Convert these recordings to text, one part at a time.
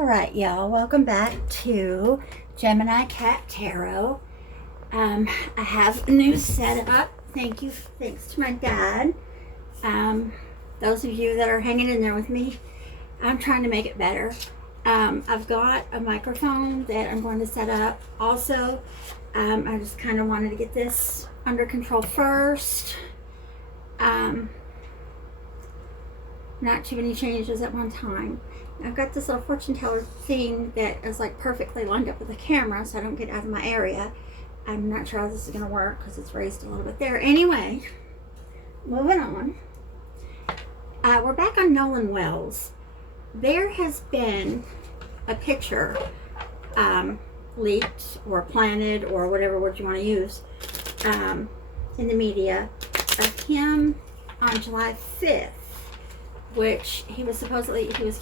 All right, y'all, welcome back to Gemini Cat Tarot. I have a new setup. Thanks to my dad. Those of you that are hanging in there with me, I'm trying to make it better. I've got a microphone that I'm going to set up. Also, I just kind of wanted to get this under control first. Not too many changes at one time. I've got this little fortune teller thing that is like perfectly lined up with the camera so I don't get out of my area. I'm not sure how this is going to work because it's raised a little bit there. Anyway, moving on. We're back on Nolan Wells. There has been a picture leaked or planted or whatever word you want to use in the media of him on July 5th, which he was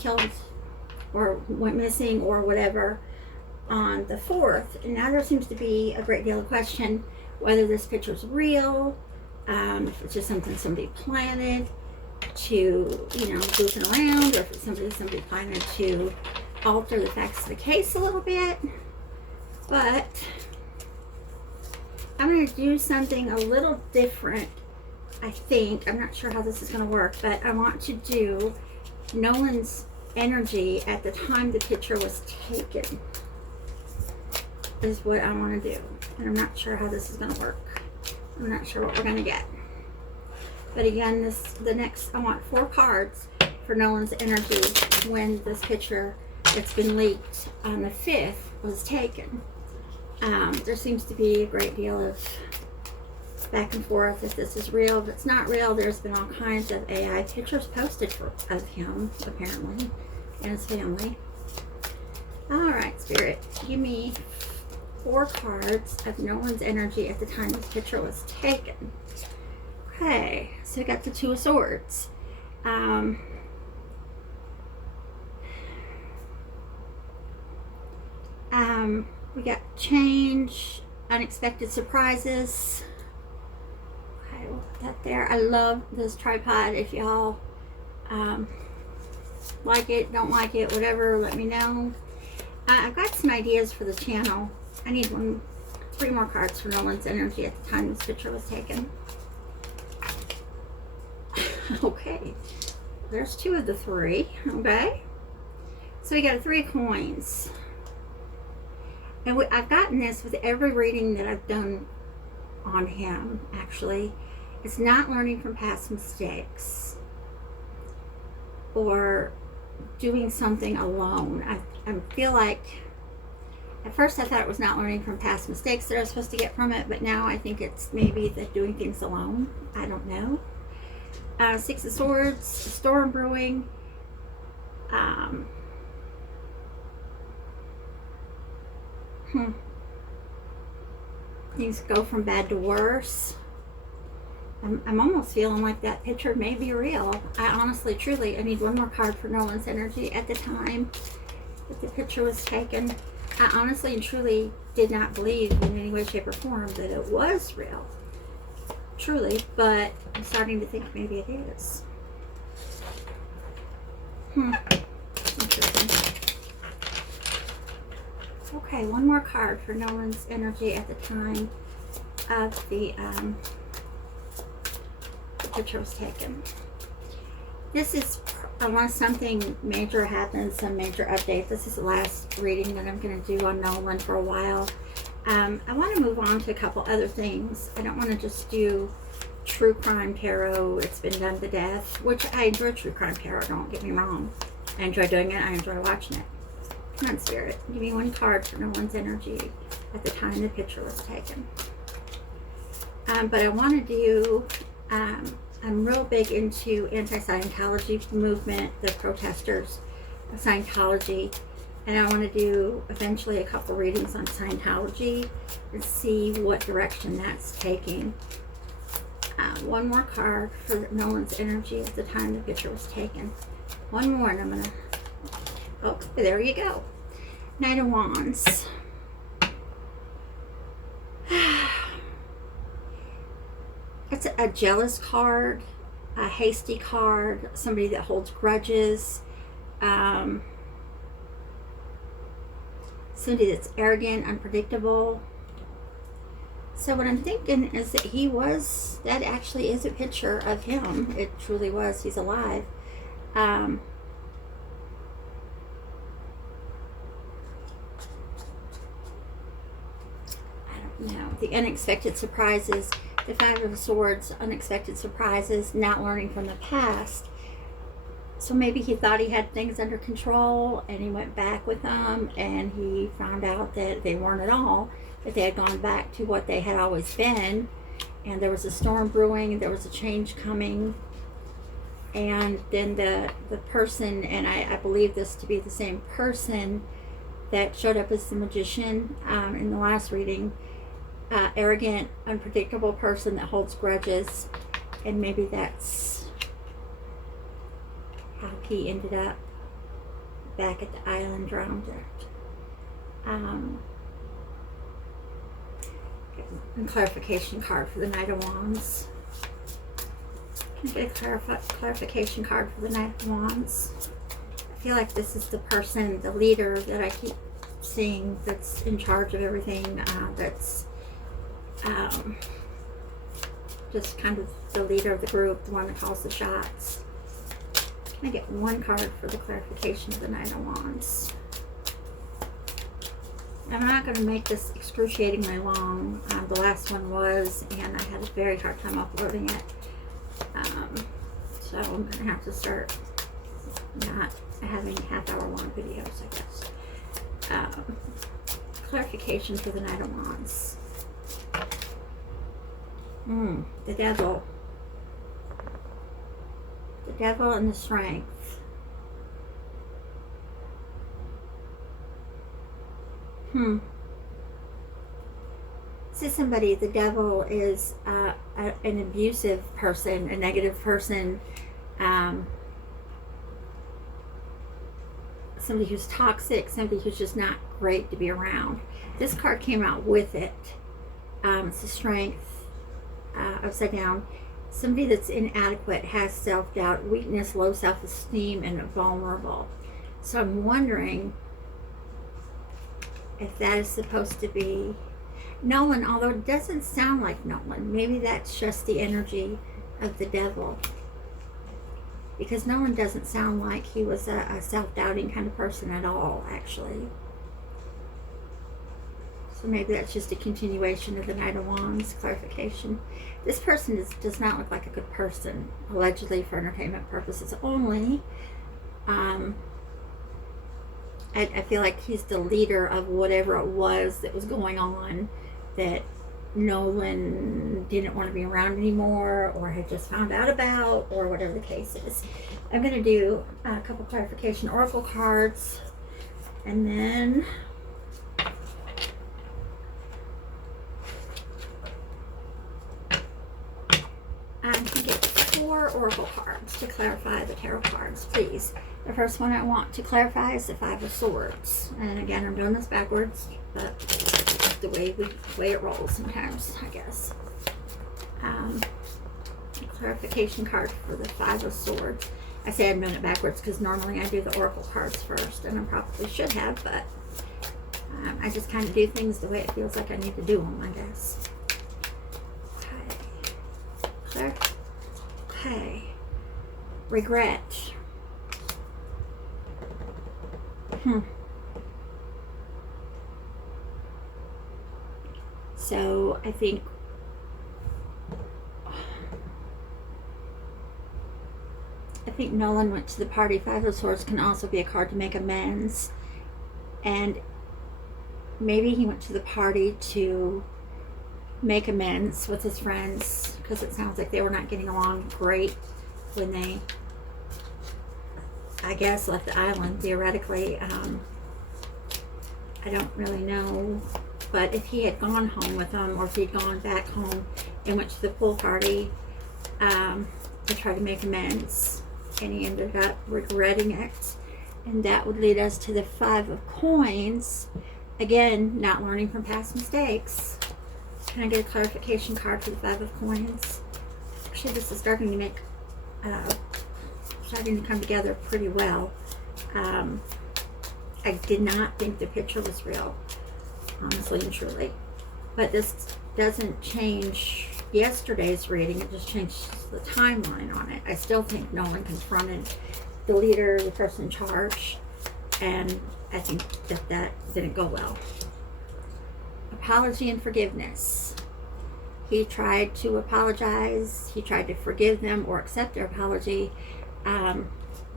killed or went missing or whatever on the 4th. And now there seems to be a great deal of question whether this picture is real, if it's just something somebody planted to, goofing around, or if it's somebody planted to alter the facts of the case a little bit. But I'm going to do something a little different, I think. I'm not sure how this is going to work, but I want to do Nolan's energy at the time the picture was taken is what I want to do. And I'm not sure how this is going to work. I'm not sure what we're going to get. But again, I want 4 cards for Nolan's energy when this picture that's been leaked on the 5th was taken. There seems to be a great deal of back and forth if this is real. If it's not real, there's been all kinds of AI pictures posted of him, apparently, and his family. All right, Spirit, give me 4 cards of Nolan's energy at the time this picture was taken. Okay, so we got the 2 of Swords. We got change, unexpected surprises. Okay, we'll put that there. I love this tripod. If y'all like it, don't like it, whatever, let me know. I've got some ideas for the channel. I need 3 more cards for Nolan's energy at the time this picture was taken. Okay, there's 2 of the 3. Okay, so we got a 3 of coins. And I've gotten this with every reading that I've done on him, actually. It's not learning from past mistakes or doing something alone. I feel like at first I thought it was not learning from past mistakes that I was supposed to get from it, but now I think it's maybe that doing things alone. I don't know. 6 of Swords, storm brewing. Things go from bad to worse. I'm almost feeling like that picture may be real. I honestly, truly, I need 1 more card for Nolan's energy at the time that the picture was taken. I honestly and truly did not believe in any way, shape, or form that it was real. Truly, but I'm starting to think maybe it is. Interesting. Okay, 1 more card for Nolan's energy at the time of the picture was taken. This is unless something major happens, some major update. This is the last reading that I'm going to do on Nolan for a while. I want to move on to a couple other things. I don't want to just do true crime tarot. It's been done to death, which I enjoy true crime tarot, don't get me wrong. I enjoy doing it. I enjoy watching it. Come on, Spirit. Give me 1 card for Nolan's energy at the time the picture was taken. But I want to do, I'm real big into anti-Scientology movement, the protesters of Scientology. And I want to do eventually a couple readings on Scientology and see what direction that's taking. 1 more card for Nolan's energy at the time the picture was taken. 1 more and I'm going to... Oh, there you go. Knight of Wands. It's a jealous card, a hasty card, somebody that holds grudges. somebody that's arrogant, unpredictable. So what I'm thinking is that that actually is a picture of him. It truly was. He's alive. I don't know. The unexpected surprises, the Five of Swords, unexpected surprises, not learning from the past. So maybe he thought he had things under control and he went back with them and he found out that they weren't at all, that they had gone back to what they had always been. And there was a storm brewing, there was a change coming. And then the person, and I believe this to be the same person that showed up as the magician in the last reading, arrogant, unpredictable person that holds grudges. And maybe that's how he ended up back at the island drowned. And clarification card for the Knight of Wands. Can I get a clarification card for the Knight of Wands? I feel like this is the person, the leader that I keep seeing that's in charge of everything, that's just kind of the leader of the group, the one that calls the shots. Can I get one card for the clarification of the Knight of Wands? I'm not going to make this excruciatingly long. The last one was, and I had a very hard time uploading it. So I'm going to have to start not having half-hour long videos, I guess. Clarification for the Knight of Wands. The Devil. The Devil and the Strength. This is somebody, the Devil is an abusive person, a negative person, somebody who's toxic, somebody who's just not great to be around. This card came out with it. It's the Strength upside down. Somebody that's inadequate, has self-doubt, weakness, low self-esteem, and vulnerable. So I'm wondering if that is supposed to be Nolan, although it doesn't sound like Nolan. Maybe that's just the energy of the Devil. Because Nolan doesn't sound like he was a self-doubting kind of person at all, actually. So maybe that's just a continuation of the Knight of Wands clarification. This person does not look like a good person, allegedly for entertainment purposes only. I feel like he's the leader of whatever it was that was going on that Nolan didn't want to be around anymore or had just found out about, or whatever the case is. I'm going to do a couple clarification oracle cards, and then I'm going to get 4 oracle cards to clarify the tarot cards, please. The first one I want to clarify is the Five of Swords. And again, I'm doing this backwards, but the way it rolls sometimes, I guess. Clarification card for the Five of Swords. I say I'm doing it backwards because normally I do the oracle cards first, and I probably should have, but I just kind of do things the way it feels like I need to do them, I guess. Okay. Okay. Regret. So I think Nolan went to the party. Five of Swords can also be a card to make amends, and maybe he went to the party to make amends with his friends, because it sounds like they were not getting along great when they, I guess, left the island, theoretically. I don't really know, but if he had gone home with them, or if he'd gone back home and went to the pool party to try to make amends, and he ended up regretting it, and that would lead us to the Five of Coins. Again, not learning from past mistakes. Can I get a clarification card for the Five of Coins? Actually, this is starting to make starting to come together pretty well. I did not think the picture was real, honestly and truly. But this doesn't change yesterday's reading. It just changed the timeline on it. I still think Nolan confronted the leader, the person in charge, and I think that didn't go well. Apology and forgiveness. He tried to apologize. He tried to forgive them or accept their apology,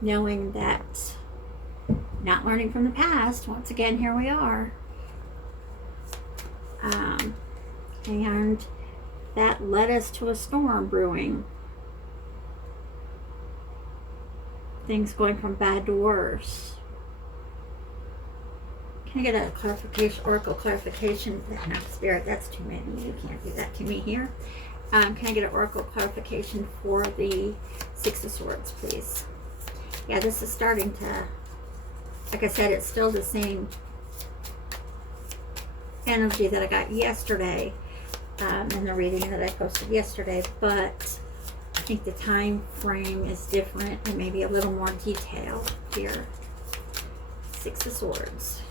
knowing that, not learning from the past. Once again, here we are. And that led us to a storm brewing. Things going from bad to worse. Can I get a clarification, oracle clarification? No, Spirit, that's too many. You can't do that to me here. Can I get an oracle clarification for the Six of Swords, please? Yeah, this is starting to, like I said, it's still the same energy that I got yesterday in the reading that I posted yesterday, but I think the time frame is different and maybe a little more detail here. Six of Swords.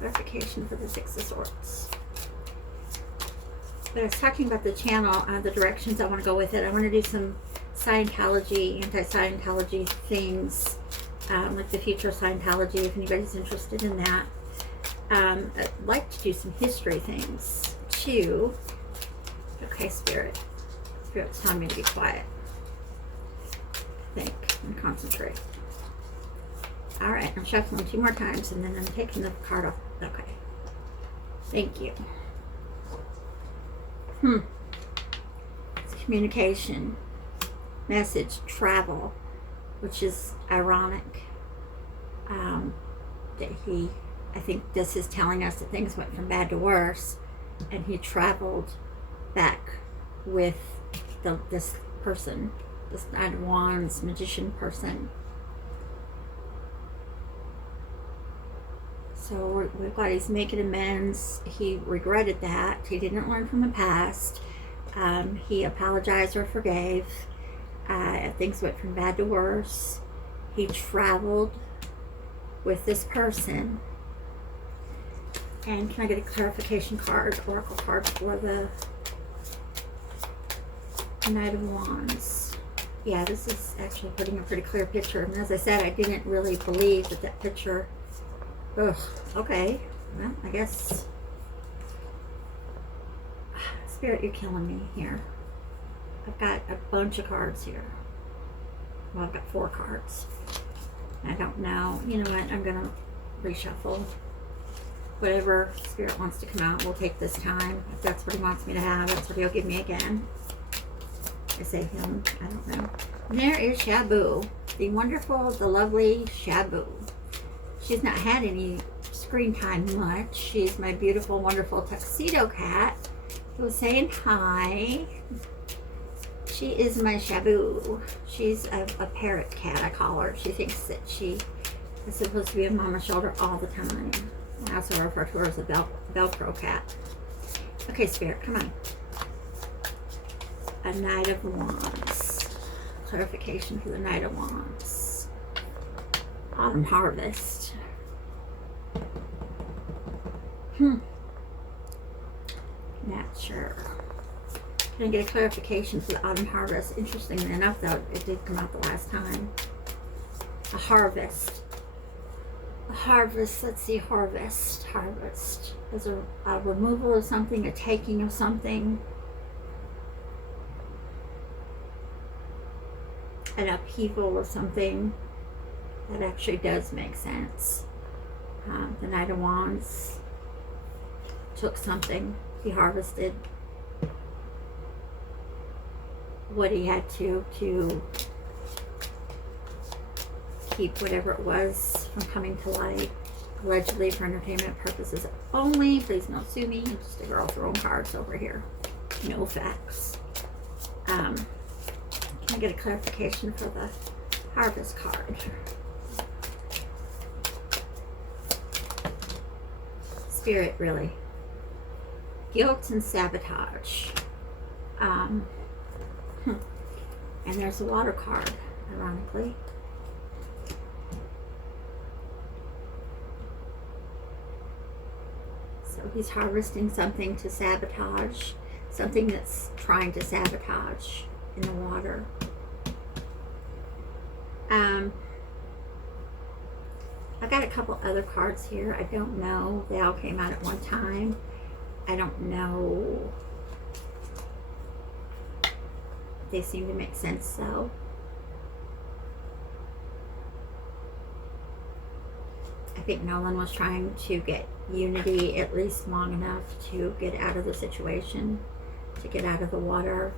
Clarification for the Six of Swords. But I was talking about the channel, the directions I want to go with it. I want to do some Scientology, anti-Scientology things, like the future of Scientology, if anybody's interested in that. I'd like to do some history things too. Okay, Spirit. Spirit's telling me to be quiet. Think and concentrate. Alright, I'm shuffling 2 more times and then I'm taking the card off. Okay. Thank you. It's communication, message, travel, which is ironic. That I think this is telling us that things went from bad to worse, and he traveled back with this person, this Knight of Wands magician person. So we've got, he's making amends. He regretted that. He didn't learn from the past. He apologized or forgave. Things went from bad to worse. He traveled with this person. And can I get a clarification card, oracle card for the Knight of Wands? Yeah, this is actually putting a pretty clear picture. And as I said, I didn't really believe that picture. Ugh, okay. Well, I guess. Spirit, you're killing me here. I've got a bunch of cards here. Well, I've got 4 cards. I don't know. You know what? I'm going to reshuffle. Whatever Spirit wants to come out, we'll take this time. If that's what he wants me to have, that's what he'll give me again. I say him. I don't know. And there is Shabu. The wonderful, the lovely Shabu. She's not had any screen time much. She's my beautiful, wonderful tuxedo cat who's saying hi. She is my Shabu. She's a parrot cat, I call her. She thinks that she is supposed to be on Mama's shoulder all the time. I also refer to her as a Velcro cat. Okay, Spirit, come on. A Knight of Wands. Clarification for the Knight of Wands. Autumn harvest. Not sure. Can I get a clarification for the autumn harvest? Interestingly enough, though, it did come out the last time. A harvest. A harvest. Let's see. Harvest. Harvest. Is a removal of something, a taking of something, an upheaval of something. That actually does make sense. The Knight of Wands took something. He harvested what he had to keep whatever it was from coming to light, allegedly for entertainment purposes only. Please don't sue me. I'm just a girl throwing cards over here. No facts. Can I get a clarification for the harvest card? Spirit, really. Guilt and sabotage. And there's a water card, ironically. So he's harvesting something to sabotage, something that's trying to sabotage in the water. I got a couple other cards here. I don't know. They all came out at one time. I don't know. They seem to make sense though. I think Nolan was trying to get unity at least long enough to get out of the situation, to get out of the water.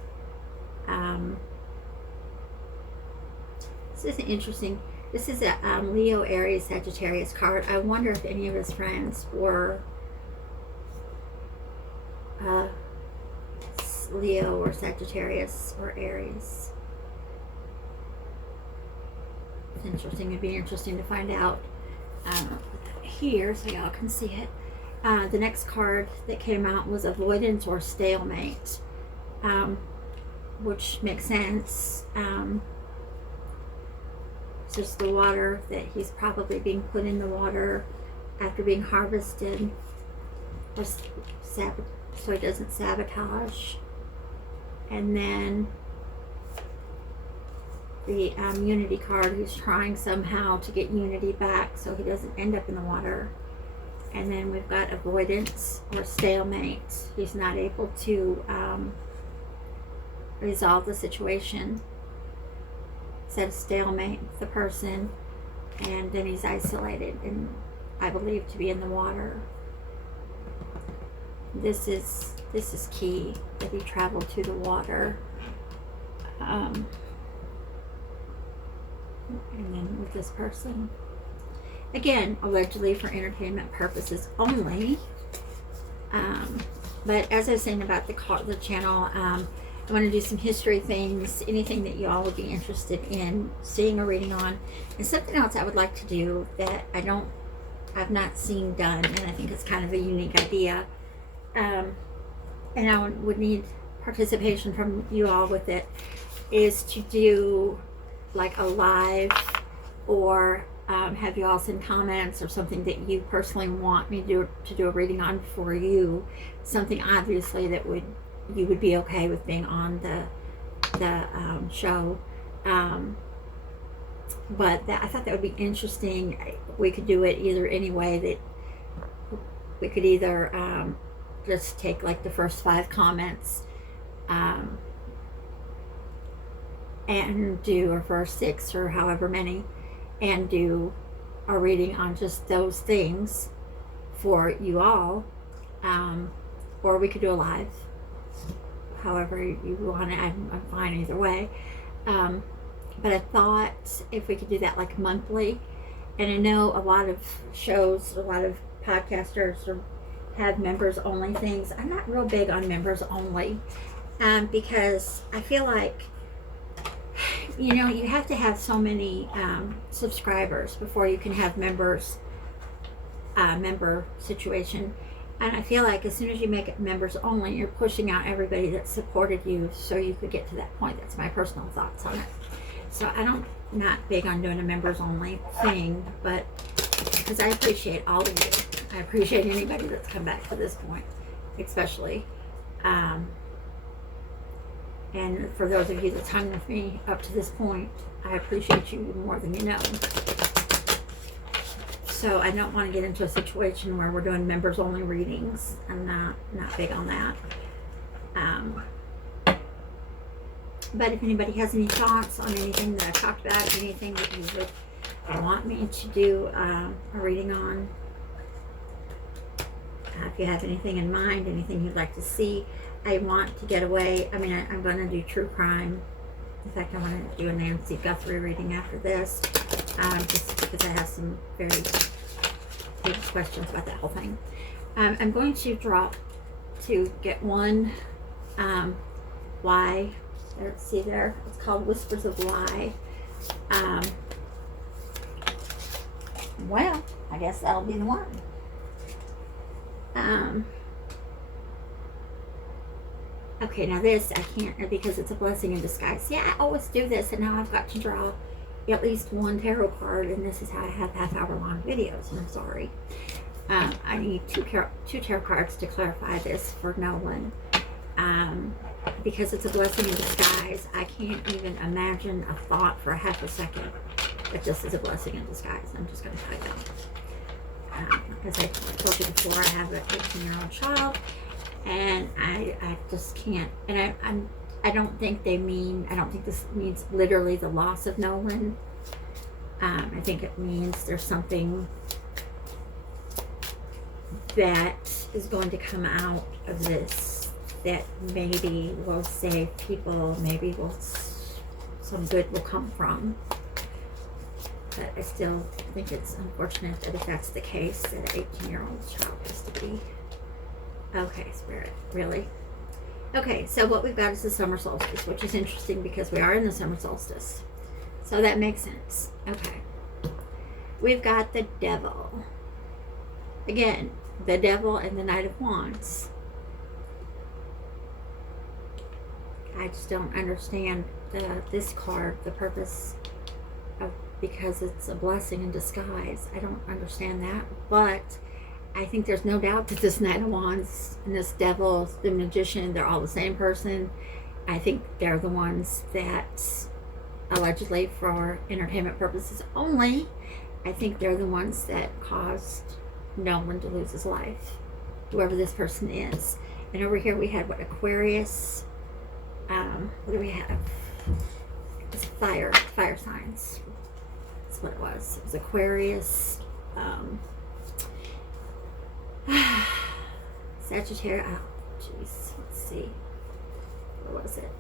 This is interesting. This is a Leo, Aries, Sagittarius card. I wonder if any of his friends were Leo or Sagittarius or Aries. It's interesting. It'd be interesting to find out here so y'all can see it. The next card that came out was avoidance or stalemate, which makes sense. It's just the water that he's probably being put in the water after being harvested, so he doesn't sabotage. And then the unity card, he's trying somehow to get unity back so he doesn't end up in the water. And then we've got avoidance or stalemate. He's not able to resolve the situation. Said stalemate the person, and then he's isolated and I believe to be in the water. This is key, that he traveled to the water. And then with this person, again, allegedly for entertainment purposes only. But as I was saying about the channel, I want to do some history things, anything that you all would be interested in seeing or reading on. And something else I would like to do that I've not seen done, and I think it's kind of a unique idea. And I would need participation from you all with it, is to do like a live, or have you all send comments or something that you personally want me to do a reading on for you. Something obviously that you would be okay with being on the show. But I thought that would be interesting. We could do it either any way, that we could either just take like the first 5 comments and do, or first 6 or however many, and do a reading on just those things for you all, or we could do a live. However you want it, I'm fine either way. But I thought if we could do that like monthly, and I know a lot of shows, a lot of podcasters have members only things. I'm not real big on members only, because I feel like, you know, you have to have so many subscribers before you can have member situation. And I feel like as soon as you make it members only, you're pushing out everybody that supported you so you could get to that point. That's my personal thoughts on it. So I'm not big on doing a members only thing, but because I appreciate all of you. I appreciate anybody that's come back to this point, especially. And for those of you that's hung with me up to this point, I appreciate you more than you know. So I don't want to get into a situation where we're doing members only readings. I'm not big on that. But if anybody has any thoughts on anything that I talked about, anything that you would want me to do a reading on, if you have anything in mind, anything you'd like to see, I want to get away. I mean, I'm going to do true crime. In fact, I want to do a Nancy Guthrie reading after this, just because I have some very big questions about that whole thing. I'm going to drop to get one lie. Let's see there. It's called Whispers of Lie. Well, I guess that'll be the one. Okay, now this I can't, because it's a blessing in disguise. Yeah, I always do this, and now I've got to draw at least one tarot card, and this is how I have half-hour long videos, and I'm sorry. I need two tarot cards to clarify this for Nolan. Because it's a blessing in disguise. I can't even imagine a thought for a half a second that this is a blessing in disguise. I'm just going to tell you. As I told you before, I have an 18-year-old child, and I just can't. And I don't think they mean. I don't think this means literally the loss of Nolan. I think it means there's something that is going to come out of this that maybe will save people, maybe some good will come from. But I still think it's unfortunate that if that's the case, that an 18-year-old child has to be. Okay, Spirit, really? Okay, so what we've got is the summer solstice, which is interesting because we are in the summer solstice. So that makes sense. Okay. We've got the devil. Again, the devil and the Knight of Wands. I just don't understand this card, the purpose of, because it's a blessing in disguise. I don't understand that, but I think there's no doubt that this Knight of Wands and this devil, the magician, they're all the same person. I think they're the ones that, allegedly for entertainment purposes only, I think they're the ones that caused Nolan to lose his life, whoever this person is. And over here we had what, Aquarius. What do we have? It's fire signs. That's what it was. It was Aquarius, Sagittarius. Oh, jeez. Let's see. What was it?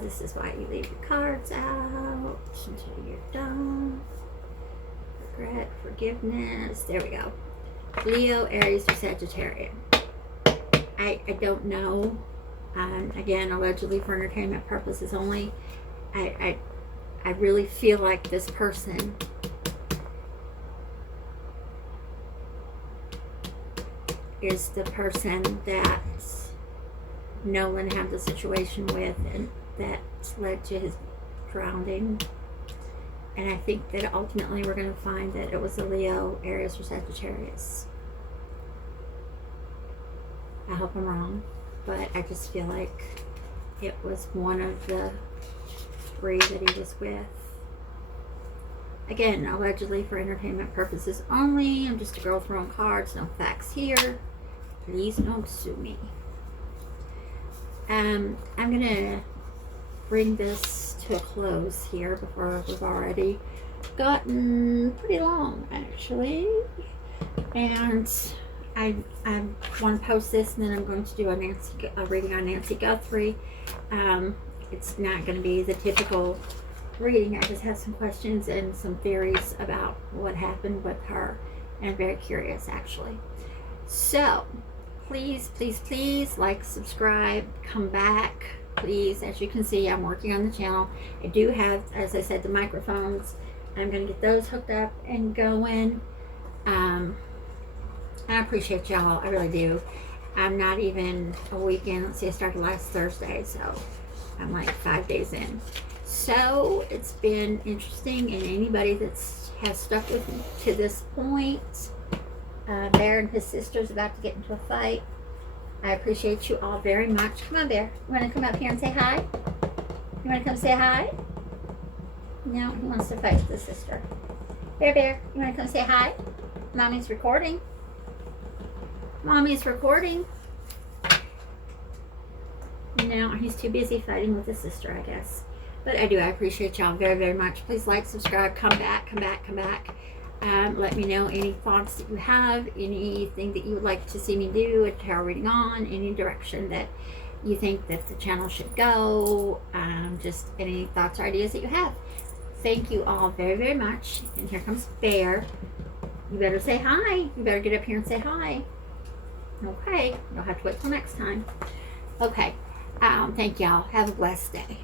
This is why you leave your cards out until you're done. Regret, forgiveness. There we go. Leo, Aries, or Sagittarius. I don't know. Again, allegedly for entertainment purposes only. I really feel like this person is the person that Nolan had the situation with, and that led to his drowning. And I think that ultimately we're going to find that it was a Leo, Aries, or Sagittarius. I hope I'm wrong, but I just feel like it was one of the three that he was with. Again, allegedly for entertainment purposes only. I'm just a girl throwing cards, no facts here. Please don't sue me. I'm gonna bring this to a close here before we've already gotten pretty long, actually. And I want to post this, and then I'm going to do a reading on Nancy Guthrie. It's not going to be the typical reading. I just have some questions and some theories about what happened with her, and I'm very curious, actually. So please, please, please like, subscribe, come back, please. As you can see, I'm working on the channel. I do have, as I said, the microphones. I'm going to get those hooked up and going. And I appreciate y'all. I really do. I'm not even a week in. Let's see, I started last Thursday, so I'm like 5 days in. So it's been interesting, and anybody that's has stuck with me to this point, Bear and his sister's about to get into a fight. I appreciate you all very much. Come on, Bear. You want to come up here and say hi? You want to come say hi? No, he wants to fight with his sister. Bear, you want to come say hi? Mommy's recording. Mommy's recording. No, he's too busy fighting with his sister, I guess. But I appreciate y'all very, very much. Please like, subscribe, come back. Let me know any thoughts that you have, anything that you would like to see me do, a tarot reading on, any direction that you think that the channel should go, just any thoughts or ideas that you have. Thank you all very, very much. And here comes Bear. You better say hi. You better get up here and say hi. Okay, you'll have to wait till next time. Okay, thank y'all. Have a blessed day.